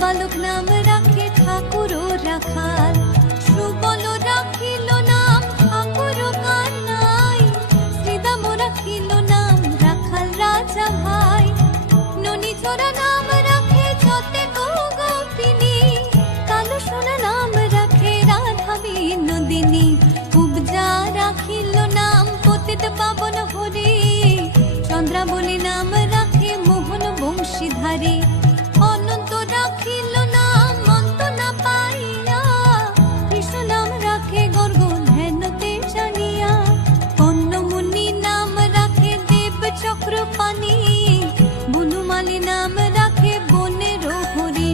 বালক নাম রাখে ঠাকুর রাখাল, সুবল রাখিল নাম ঠাকুর কানাই, শ্রীদাম রাখিল নাম রাখাল রাজা ভাই, ননী চোরা নাম রাখে যতে গোপিনী, কালো সোনা নাম রাখে রাধা বিনোদিনী, উপজা রাখিল নাম পতিত পাবন হরি, চন্দ্রাবলী